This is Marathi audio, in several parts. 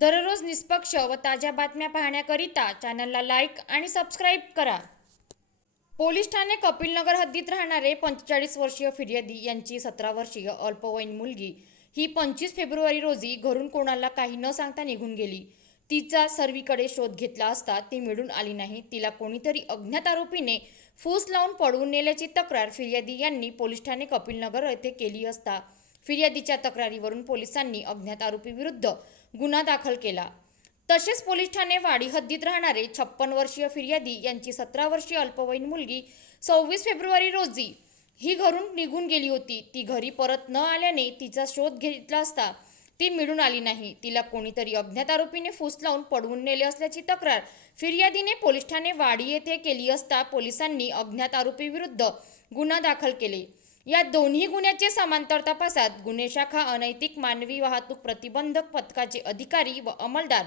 दररोज निष्पक्ष व ताज्या बातम्या पाहण्याकरिता चॅनलला लाईक आणि सबस्क्राईब करा. पोलीस ठाणे कपिलनगर हद्दीत राहणारे पंचेचाळीस वर्षीय फिर्यादी यांची सतरा वर्षीय अल्पवयीन मुलगी ही पंचवीस फेब्रुवारी रोजी घरून कोणाला काही न सांगता निघून गेली. तिचा सर्वीकडे शोध घेतला असता ती मिळून आली नाही. तिला कोणीतरी अज्ञात आरोपीने फूस लावून पळवून नेल्याची तक्रार फिर्यादी यांनी पोलीस ठाणे कपिलनगर येथे केली असता. फिर्यादीच्या तक्रारीवरून पोलिसांनी अज्ञात आरोपीविरुद्ध गुन्हा दाखल केला. तसेच पोलीस ठाणे वाडी हद्दीत राहणारे छप्पन वर्षीय फिर्यादी यांची सतरा वर्षीय अल्पवयीन मुलगी सव्वीस फेब्रुवारी रोजी ही घरून निघून गेली होती. ती घरी परत न आल्याने तिचा शोध घेतला असता ती मिळून आली नाही. तिला कोणीतरी अज्ञात आरोपीने फूस लावून पडवून नेले असल्याची तक्रार फिर्यादीने पोलीस ठाणे वाडी येथे केली असता पोलिसांनी अज्ञात आरोपी विरुद्ध गुन्हा दाखल केले. या दोन्ही गुन्ह्याचे समांतर तपासात गुन्हे शाखा अनैतिक मानवी वाहतूक प्रतिबंधक पथकाचे अधिकारी व अंमलदार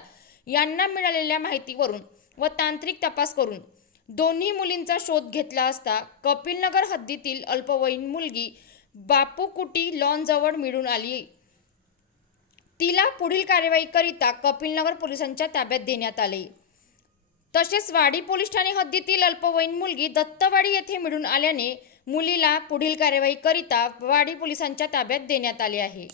यांना मिळालेल्या माहितीवरून व तांत्रिक तपास करून दोन्ही मुलींचा शोध घेतला असता कपिलनगर हद्दीतील अल्पवयीन मुलगी बापूकुटी लॉनजवळ मिळून आली. तिला पुढील कारवाईकरिता कपिलनगर पोलिसांच्या ताब्यात देण्यात आले. तसेच वाडी पोलीस ठाणे हद्दीतील अल्पवयीन मुलगी दत्तवाडी येथे मिळून आल्याने मुलीला पुढील कारवाईकरिता वाडी पोलिसांच्या ताब्यात देण्यात आले आहे.